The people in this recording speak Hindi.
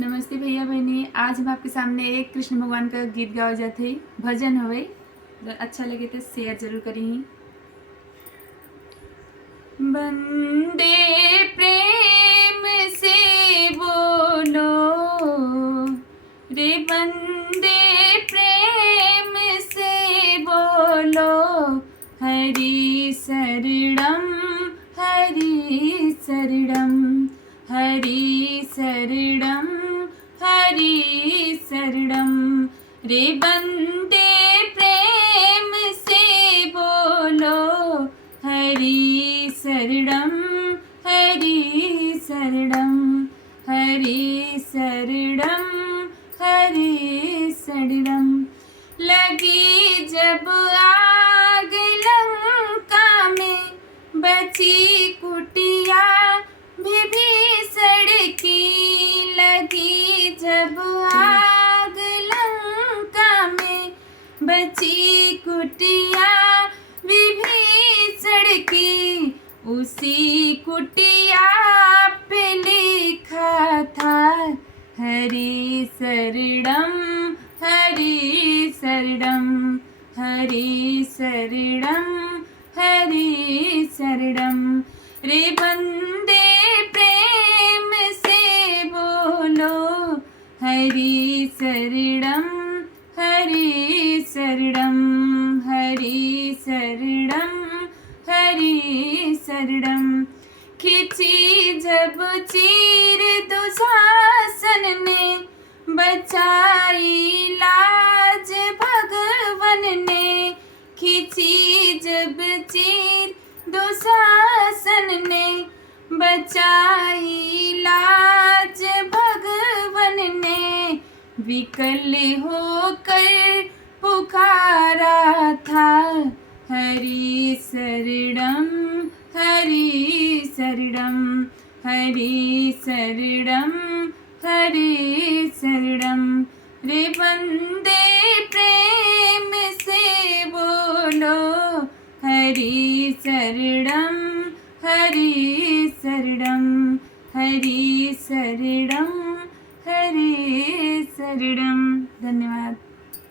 नमस्ते भैया बहनी। आज हम आपके सामने एक कृष्ण भगवान का गीत गावे जाते ही भजन हवे। अगर अच्छा लगे तो शेयर जरूर करी। बंदे प्रेम से बोलो रे, बंदे प्रेम से बोलो, हरि शरणम हरि शरणम, हरि शरणम हरि शरणम। रे बंदे प्रेम से बोलो, हरि शरणम हरि शरणम, हरि शरणम हरि शरणम। लगी जब आग लंका में, बची कुटिया विभीषण की। लगी जब आग लंका में, बची कुटिया विभीषण की। उसी कुटिया पे लिखा था, हरि शरणम हरि शरणम, हरि शरणम हरि शरणम। रे बंदे प्रेम से बोलो, हरि शरणम हरि शरणम, हरि शरणम हरि शरणम। खिंची जब चीर दुशासन ने, बचाई लाज भगवन ने। खिंची जब चीर दुशासन ने, बचाई लाज भगवन ने। विकल होकर पुकारा था, हरि शरणम हरि शरणम, हरि शरणम हरि शरणम। रे बंदे प्रेम से बोलो, हरि शरणम हरि शरणम, हरि शरणम हरि शरणम। धन्यवाद।